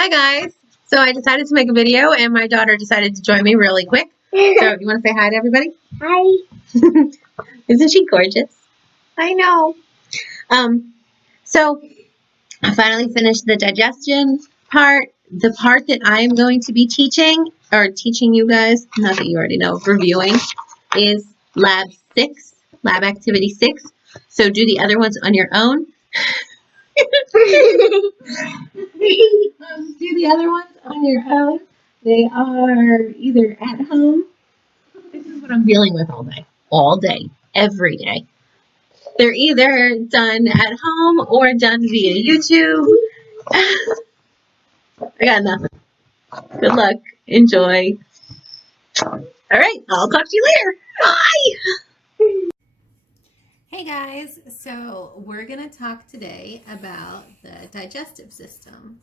Hi guys. So I decided to make a video and my daughter decided to join me really quick. So you want to say hi to everybody? Hi. Isn't she gorgeous? I know. So I finally finished the digestion part. The part that I am going to be teaching or teaching you guys, not that you already know, reviewing, is lab 6, lab activity 6. So do the other ones on your own. Do the other ones on your own. They are either at home. This is what I'm dealing with all day, every day. They're either done at home or done via YouTube. I got nothing. Good luck. Enjoy. All right, I'll talk to you later. Bye. Hey guys, so we're going to talk today about the digestive system.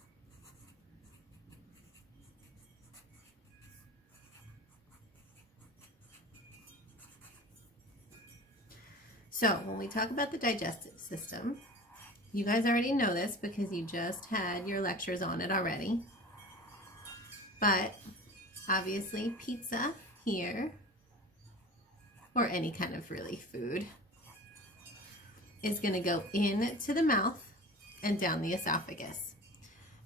So when we talk about the digestive system, you guys already know this because you just had your lectures on it already. But obviously pizza here, or any kind of really food, is going to go into the mouth and down the esophagus.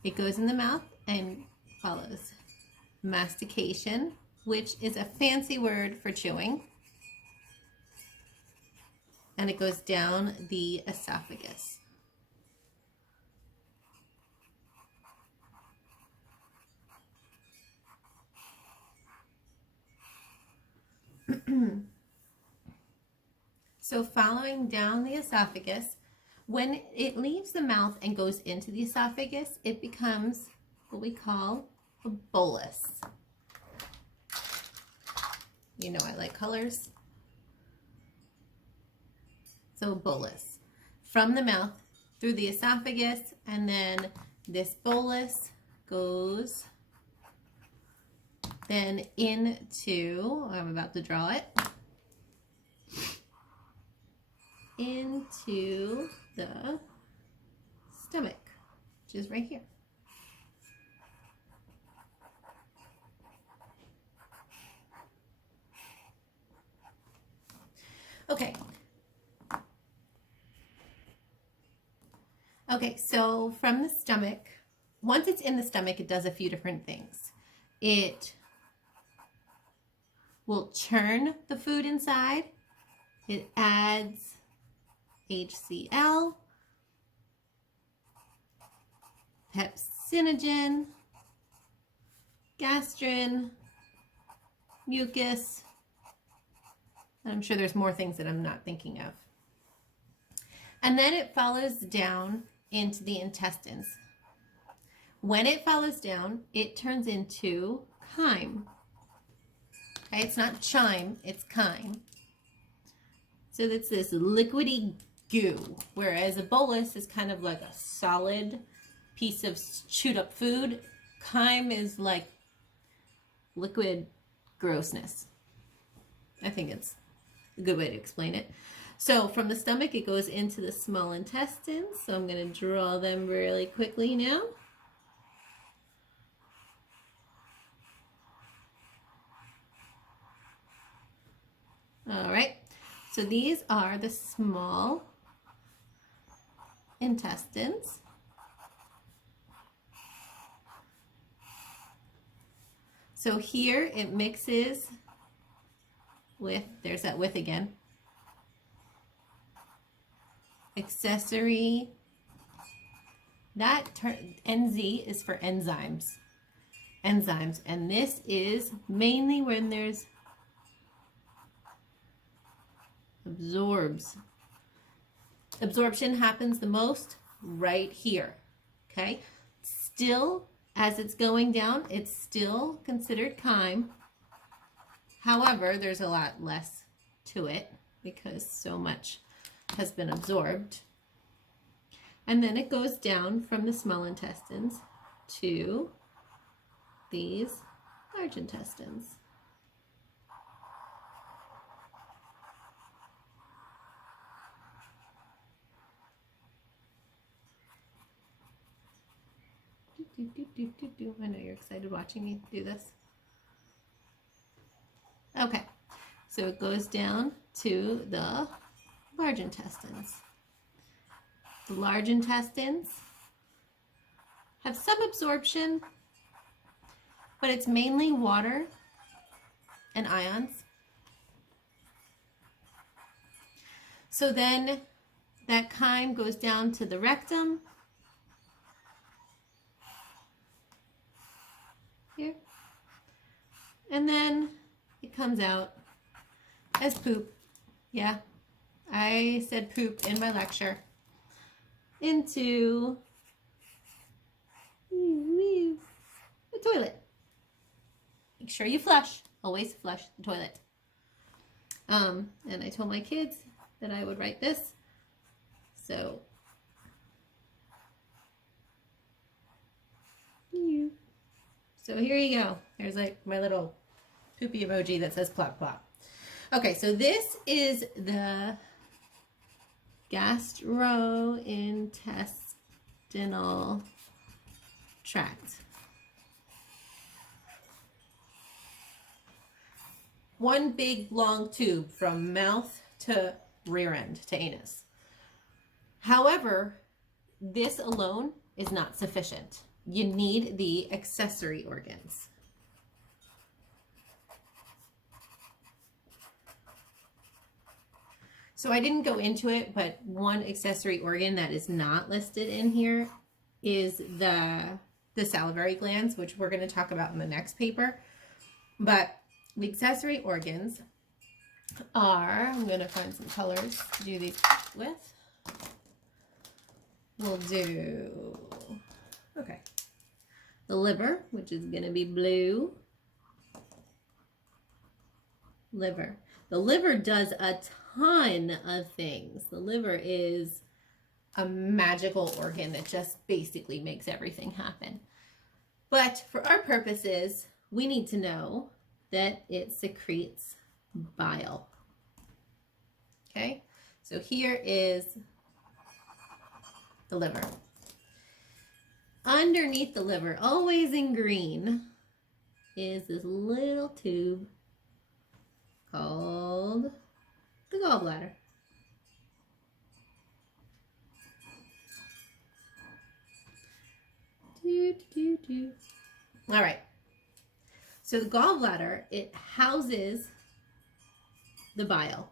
It goes in the mouth and follows mastication, which is a fancy word for chewing, and it goes down the esophagus. So following down the esophagus, when it leaves the mouth and goes into the esophagus, it becomes what we call a bolus. You know I like colors. So a bolus. From the mouth through the esophagus, and then this bolus goes then into, I'm about to draw it, into the stomach, which is right here. Okay. Okay, so from the stomach, once it's in the stomach, it does a few different things. It will churn the food inside. It adds HCl, pepsinogen, gastrin, mucus. I'm sure there's more things that I'm not thinking of. And then it follows down into the intestines. When it follows down, it turns into chyme. Okay, it's not chyme, it's chyme. So it's this liquidy goo, whereas a bolus is kind of like a solid piece of chewed up food. Chyme is like liquid grossness. I think it's a good way to explain it. So from the stomach, it goes into the small intestines. So I'm going to draw them really quickly now. All right. So these are the small intestines. So here it mixes with, there's that with again, accessory. That NZ is for enzymes. Enzymes. And this is mainly when there's absorbs. Absorption happens the most right here. Okay? Still, as it's going down, it's still considered chyme. However, there's a lot less to it because so much has been absorbed. And then it goes down from the small intestines to these large intestines. I know you're excited watching me do this. Okay, so it goes down to the large intestines. The large intestines have some absorption, but it's mainly water and ions. So then that chyme goes down to the rectum. Here. And then it comes out as poop. Yeah, I said poop in my lecture. Into the toilet. Make sure you flush. Always flush the toilet. And I told my kids that I would write this. So here you go. There's like my little poopy emoji that says plop plop. Okay, so this is the gastrointestinal tract. One big long tube from mouth to rear end to anus. However, this alone is not sufficient. You need the accessory organs. So I didn't go into it, but one accessory organ that is not listed in here is the salivary glands, which we're going to talk about in the next paper. But the accessory organs are, I'm going to find some colors to do these with. We'll do, okay, the liver, which is going to be blue. Liver. The liver does a ton of things. The liver is a magical organ that just basically makes everything happen. But for our purposes, we need to know that it secretes bile. Okay, so here is the liver. Underneath the liver, always in green, is this little tube called the gallbladder. All right. So the gallbladder, it houses the bile.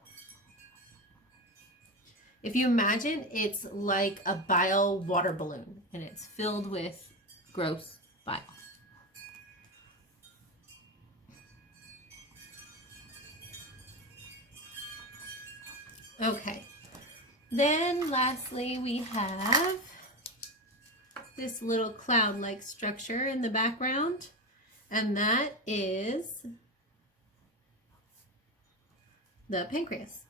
If you imagine, it's like a bile water balloon, and it's filled with gross bile. Okay, then lastly we have this little cloud-like structure in the background, and that is the pancreas.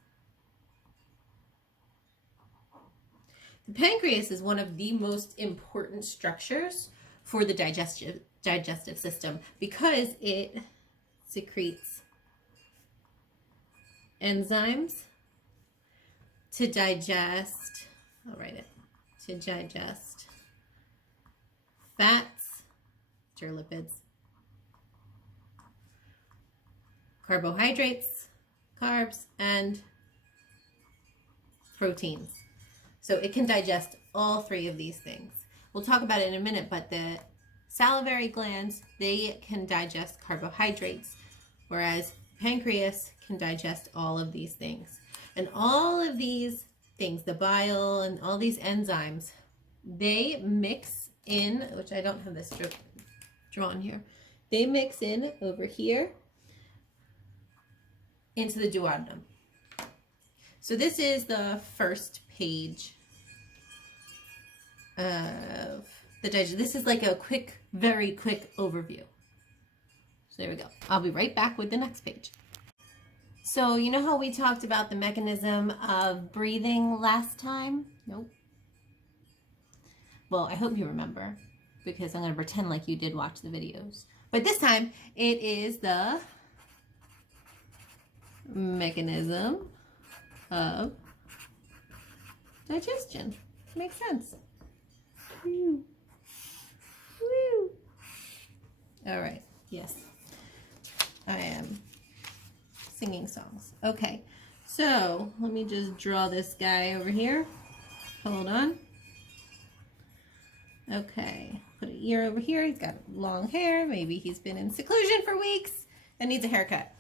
The pancreas is one of the most important structures for the digestive system because it secretes enzymes to digest, I'll write it, to digest fats, which are lipids, carbohydrates, carbs, and proteins. So it can digest all three of these things. We'll talk about it in a minute, but the salivary glands, they can digest carbohydrates, whereas pancreas can digest all of these things. And all of these things, the bile and all these enzymes, they mix in, which I don't have this drawn here, they mix in over here into the duodenum. So this is the first page of the digest. This is like a quick, very quick overview. So there we go. I'll be right back with the next page. So you know how we talked about the mechanism of breathing last time? Nope. Well, I hope you remember because I'm going to pretend like you did watch the videos. But this time it is the mechanism of digestion. Makes sense. Woo. Woo. All right. Yes. I am singing songs. Okay. So let me just draw this guy over here. Hold on. Okay. Put an ear over here. He's got long hair. Maybe he's been in seclusion for weeks and needs a haircut.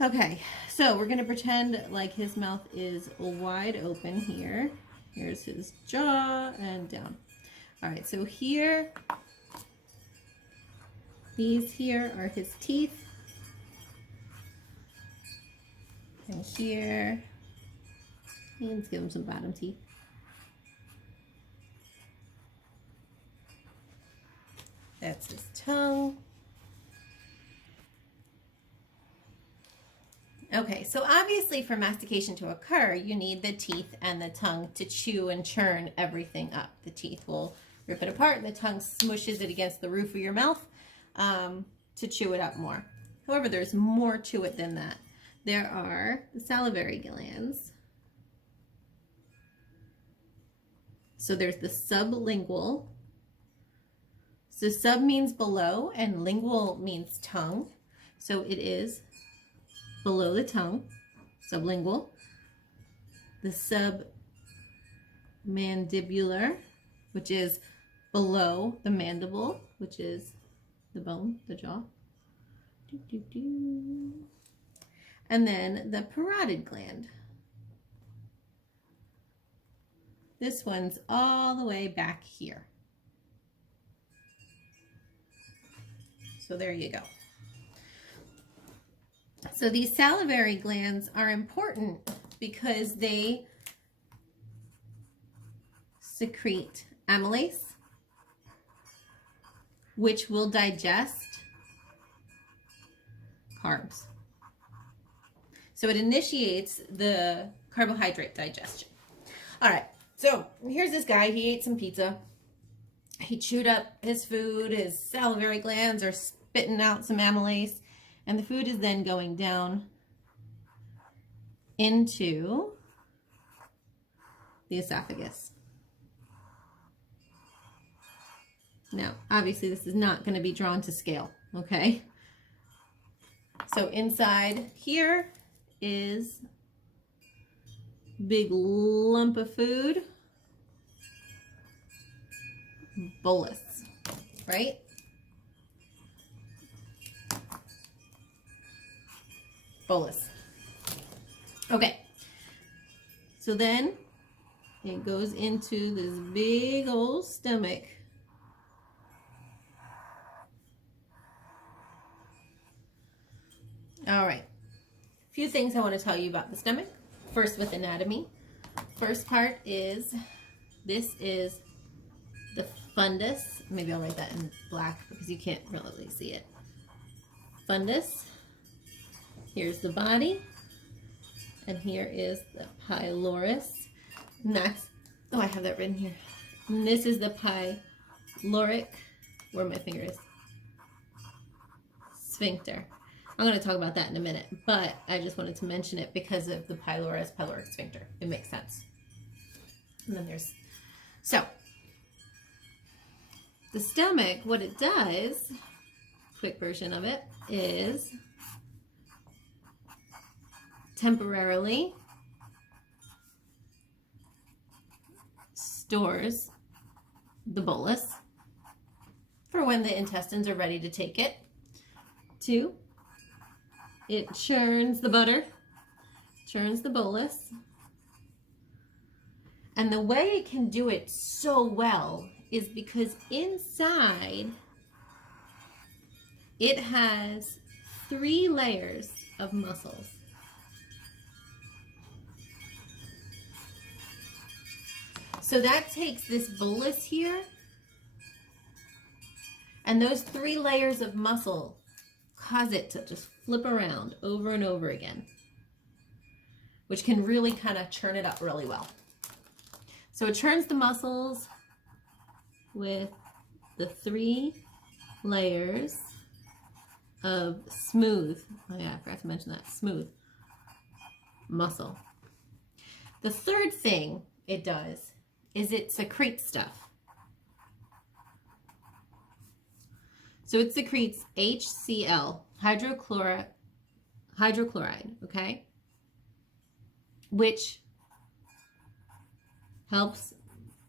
Okay. So we're going to pretend like his mouth is wide open here. Here's his jaw and down. All right. So here, these here are his teeth. And here, let's give him some bottom teeth. That's his tongue. Okay, so obviously for mastication to occur, you need the teeth and the tongue to chew and churn everything up. The teeth will rip it apart and the tongue smushes it against the roof of your mouth to chew it up more. However, there's more to it than that. There are the salivary glands. So there's the sublingual. So sub means below and lingual means tongue. So it is below the tongue, sublingual. The submandibular, which is below the mandible, which is the bone, the jaw. And then the parotid gland. This one's all the way back here. So there you go. So these salivary glands are important because they secrete amylase, which will digest carbs. So it initiates the carbohydrate digestion. All right, so here's this guy. He ate some pizza. He chewed up his food. His salivary glands are spitting out some amylase. And the food is then going down into the esophagus. Now, obviously, this is not going to be drawn to scale, okay? So inside here is big lump of food, bolus, right? Bolus. Okay, so then it goes into this big old stomach. All right, a few things I want to tell you about the stomach. First with anatomy. First part is, this is the fundus. Maybe I'll write that in black because you can't really see it. Fundus. Here's the body. And here is the pylorus. And that's, oh, I have that written here. And this is the pyloric, where my finger is, sphincter. I'm going to talk about that in a minute, but I just wanted to mention it because of the pylorus, pyloric sphincter. It makes sense. And then there's, so the stomach, what it does, quick version of it, is temporarily stores the bolus for when the intestines are ready to take it. 2, it churns the butter, churns the bolus. And the way it can do it so well is because inside it has 3 layers of muscles. So that takes this bolus here, and those 3 layers of muscle cause it to just flip around over and over again, which can really kind of churn it up really well. So it churns the muscles with the 3 layers of smooth, oh yeah, I forgot to mention that, smooth muscle. The third thing it does is it secretes stuff. So it secretes HCl, hydrochloride, okay? Which helps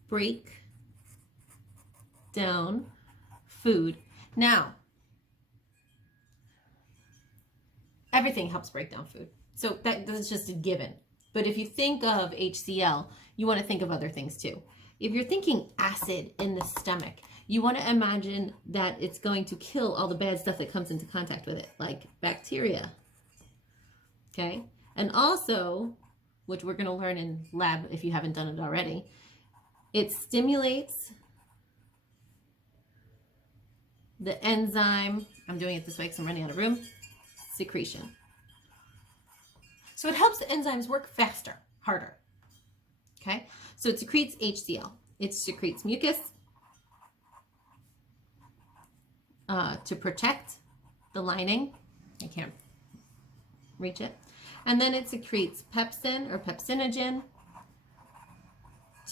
break down food. Now, everything helps break down food. So that's just a given. But if you think of HCl, you want to think of other things too. If you're thinking acid in the stomach, you want to imagine that it's going to kill all the bad stuff that comes into contact with it, like bacteria. Okay? And also, which we're going to learn in lab if you haven't done it already, it stimulates the enzyme, I'm doing it this way because I'm running out of room, secretion. So it helps the enzymes work faster, harder. Okay? So it secretes HCl. It secretes mucus to protect the lining. I can't reach it. And then it secretes pepsin or pepsinogen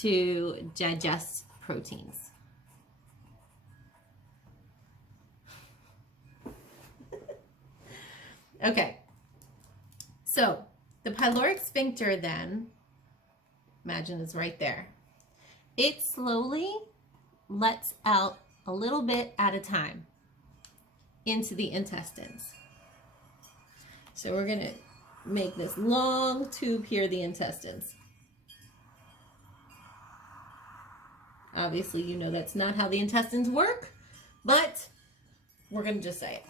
to digest proteins. Okay, so the pyloric sphincter then, imagine it's right there. It slowly lets out a little bit at a time into the intestines. So we're going to make this long tube here, the intestines. Obviously, you know that's not how the intestines work, but we're going to just say it.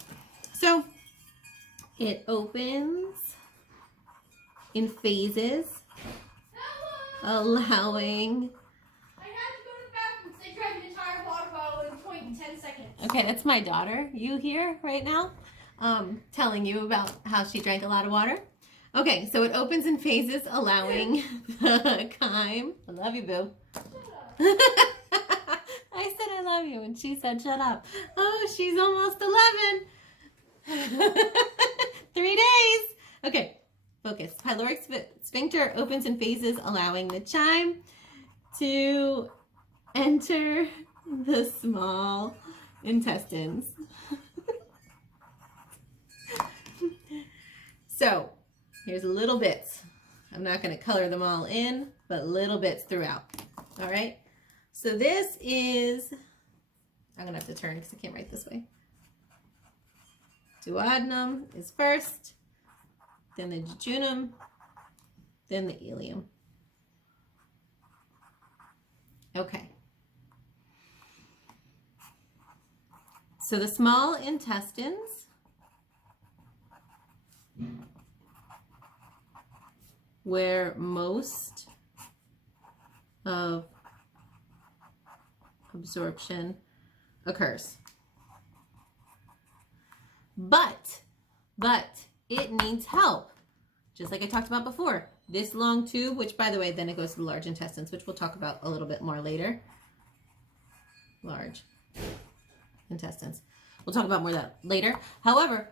So it opens in phases, allowing... I had to go to the bathroom because they drank an entire water bottle in 0.10 seconds. Okay, that's my daughter. You here right now? Telling you about how she drank a lot of water. Okay, so it opens in phases, allowing the chyme... I love you, boo. I said I love you, and she said shut up. Oh, she's almost 11. 3 days. Okay, focus. Pyloric sphincter opens in phases, allowing the chyme to enter the small intestines. So, here's little bits. I'm not going to color them all in, but little bits throughout. All right? So this is, I'm going to have to turn because I can't write this way. Duodenum is first, then the jejunum, then the ileum. Okay. So the small intestines where most of absorption occurs. But it needs help. Just like I talked about before. This long tube, which by the way, then it goes to the large intestines, which we'll talk about a little bit more later. Large intestines. We'll talk about more of that later. However,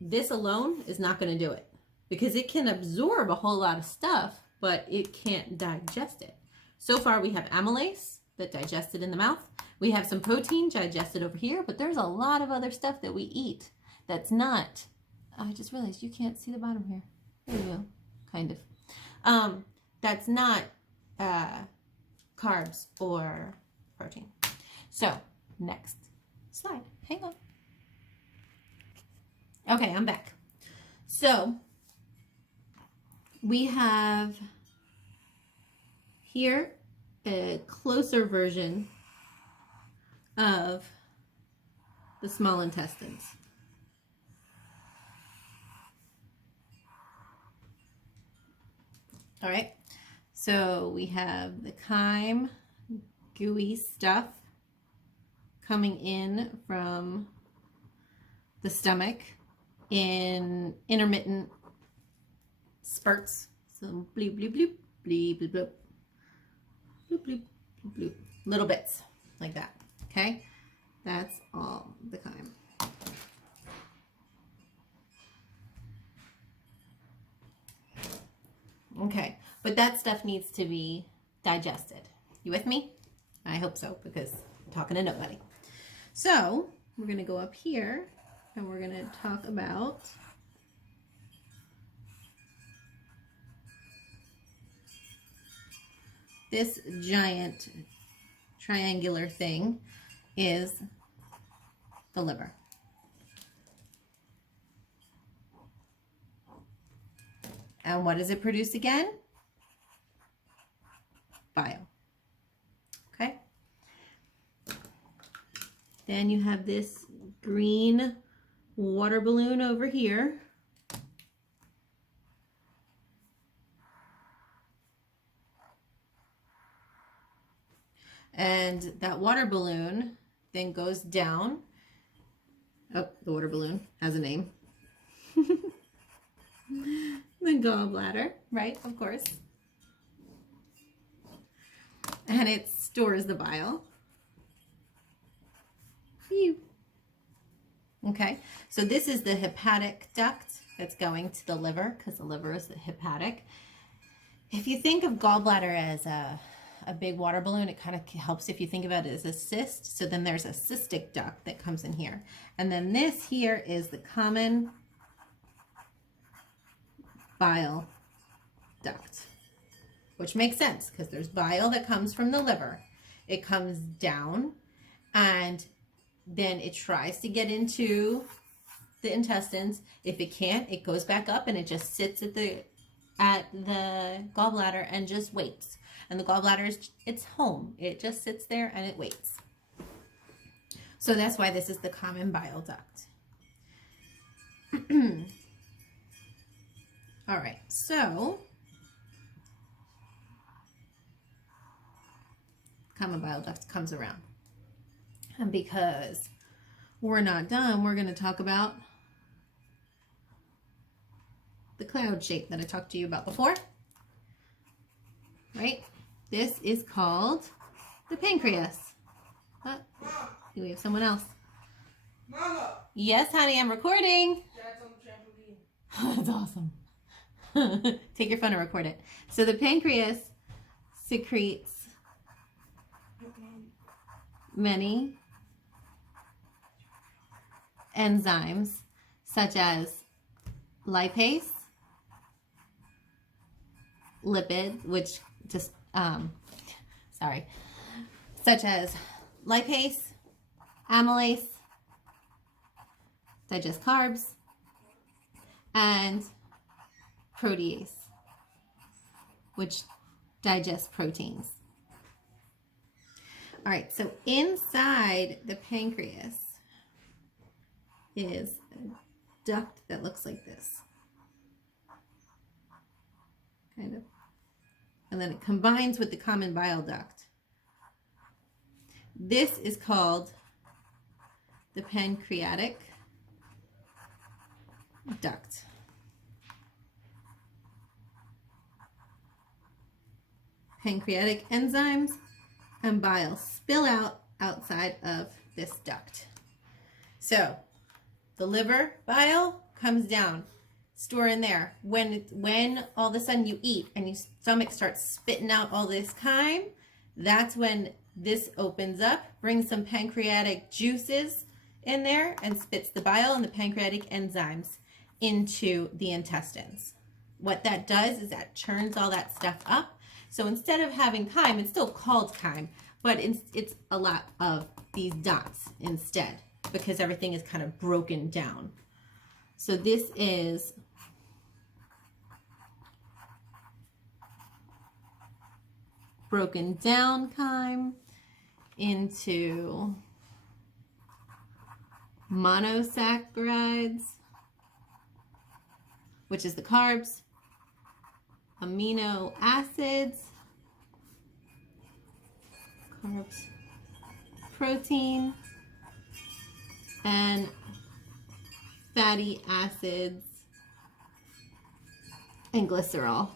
this alone is not going to do it because it can absorb a whole lot of stuff, but it can't digest it. So far, we have amylase that digested in the mouth. We have some protein digested over here, but there's a lot of other stuff that we eat that's not. I just realized you can't see the bottom here. There you go. Kind of. That's not carbs or protein. So, next slide. Hang on. Okay, I'm back. So, we have here a closer version of the small intestines. All right, so we have the chyme, gooey stuff coming in from the stomach in intermittent spurts. So bloop, bloop, bloop, bloop, bloop, bloop, bloop, bloop, bloop, bloop. Little bits like that, okay? That's all the chyme. Okay, but that stuff needs to be digested. You with me? I hope so, because I'm talking to nobody. So, we're going to go up here and we're going to talk about this giant triangular thing is the liver. And what does it produce again? Bile. Okay. Then you have this green water balloon over here. And that water balloon then goes down. Oh, the water balloon has a name. The gallbladder, right? Of course. And it stores the bile. Phew. Okay, so this is the hepatic duct that's going to the liver, because the liver is the hepatic. If you think of gallbladder as a big water balloon, it kind of helps if you think about it as a cyst. So then there's a cystic duct that comes in here. And then this here is the common bile duct, which makes sense because there's bile that comes from the liver. It comes down and then it tries to get into the intestines. If it can't, it goes back up and it just sits at the gallbladder and just waits. And the gallbladder is its home. It just sits there and it waits. So that's why this is the common bile duct. All right, so common bile duct comes around. And because we're not done, we're going to talk about the cloud shape that I talked to you about before. Right? This is called the pancreas. Oh, we have someone else. Mama! Yes, honey, I'm recording. Dad's on the trampoline. That's awesome. Take your phone and record it. So the pancreas secretes many enzymes such as lipase, lipid, which just, such as lipase, amylase, digest carbs, and protease, which digests proteins. All right, so inside the pancreas is a duct that looks like this. Kind of. And then it combines with the common bile duct. This is called the pancreatic duct. Pancreatic enzymes and bile spill out outside of this duct. So the liver bile comes down, store in there. When all of a sudden you eat and your stomach starts spitting out all this chyme, that's when this opens up, brings some pancreatic juices in there and spits the bile and the pancreatic enzymes into the intestines. What that does is that churns all that stuff up. So instead of having chyme, it's still called chyme, but it's a lot of these dots instead because everything is kind of broken down. So this is broken down chyme into monosaccharides, which is the carbs, amino acids, carbs, protein, and fatty acids and glycerol,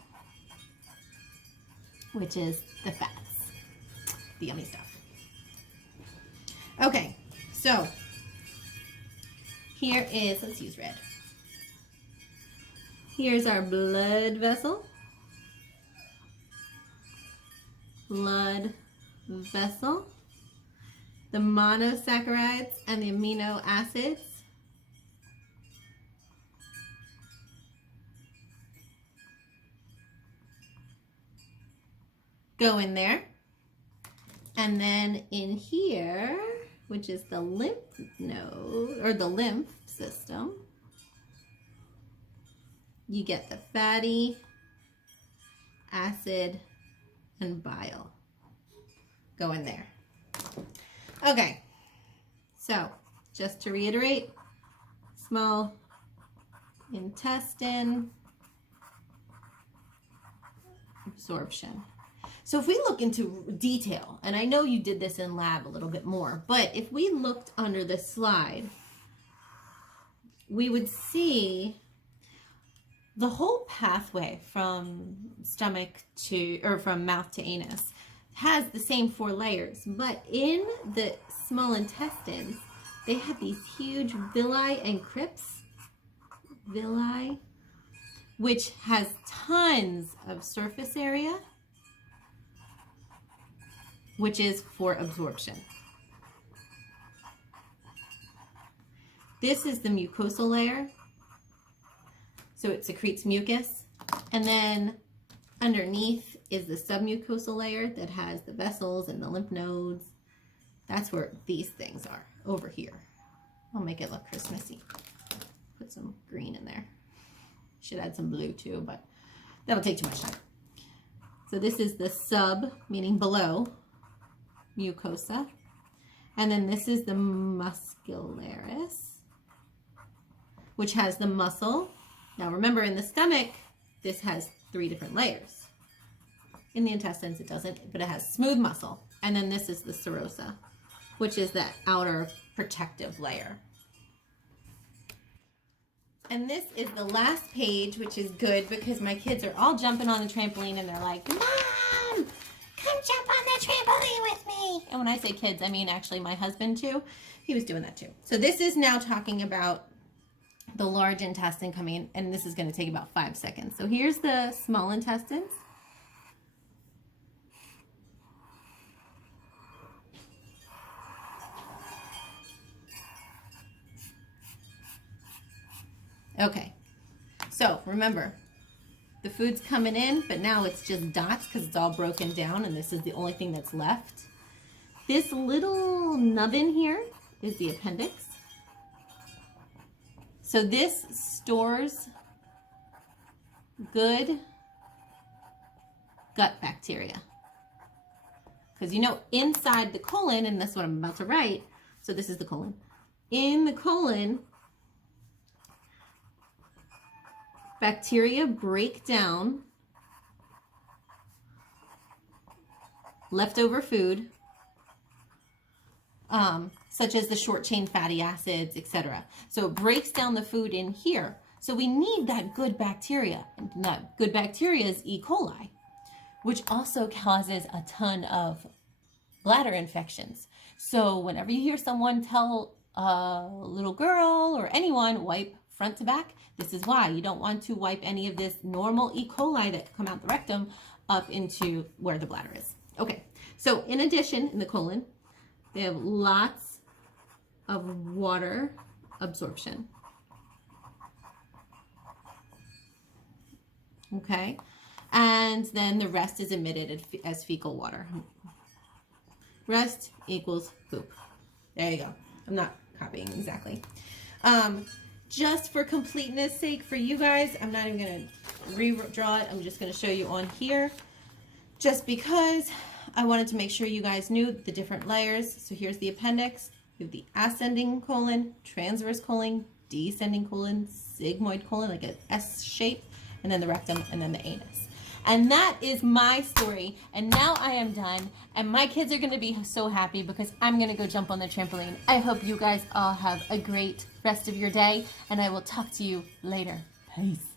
which is the fats, the yummy stuff. Okay, so here is, let's use red. Here's our blood vessel. Blood vessel. the monosaccharides and the amino acids. Go in there. And then in here, which is the lymph node or the lymph system, you get the fatty acid and bile. Go in there. Okay, so just to reiterate, small intestine, absorption. So if we look into detail, and I know you did this in lab a little bit more, but if we looked under the slide, we would see the whole pathway from stomach to, or from mouth to anus has the same 4 layers, but in the small intestines, they have these huge villi and crypts, villi, which has tons of surface area, which is for absorption. This is the mucosal layer, so it secretes mucus, and then underneath is the submucosal layer that has the vessels and the lymph nodes. That's where these things are, over here. I'll make it look Christmassy. Put some green in there. Should add some blue too, but that'll take too much time. So this is the sub, meaning below, mucosa. And then this is the muscularis, which has the muscle. Now remember, in the stomach, this has 3 different layers. In the intestines, it doesn't, but it has smooth muscle. And then this is the serosa, which is that outer protective layer. And this is the last page, which is good because my kids are all jumping on the trampoline and they're like, Mom, come jump on the trampoline with me. And when I say kids, I mean actually my husband too. He was doing that too. So this is now talking about the large intestine coming in, and this is going to take about 5 seconds. So here's the small intestines. Okay, so remember, the food's coming in, but now it's just dots because it's all broken down, and this is the only thing that's left. This little nubbin here is the appendix. So this stores good gut bacteria. Because you know, inside the colon, and that's what I'm about to write, so this is the colon. In the colon, bacteria break down leftover food, such as the short-chain fatty acids, etc. So it breaks down the food in here. So we need that good bacteria. And that good bacteria is E. coli, which also causes a ton of bladder infections. So whenever you hear someone tell a little girl or anyone, wipe front to back, this is why. You don't want to wipe any of this normal E. coli that come out the rectum up into where the bladder is. Okay, so in addition, in the colon, they have lots of water absorption. Okay, and then the rest is emitted as fecal water. Rest equals poop. There you go. I'm not copying exactly. Just for completeness sake for you guys, I'm not even going to redraw it. I'm just going to show you on here. Just because I wanted to make sure you guys knew the different layers. So here's the appendix. You have the ascending colon, transverse colon, descending colon, sigmoid colon, like an S shape, and then the rectum, and then the anus. And that is my story. And now I am done. And my kids are going to be so happy because I'm going to go jump on the trampoline. I hope you guys all have a great rest of your day. And I will talk to you later. Peace.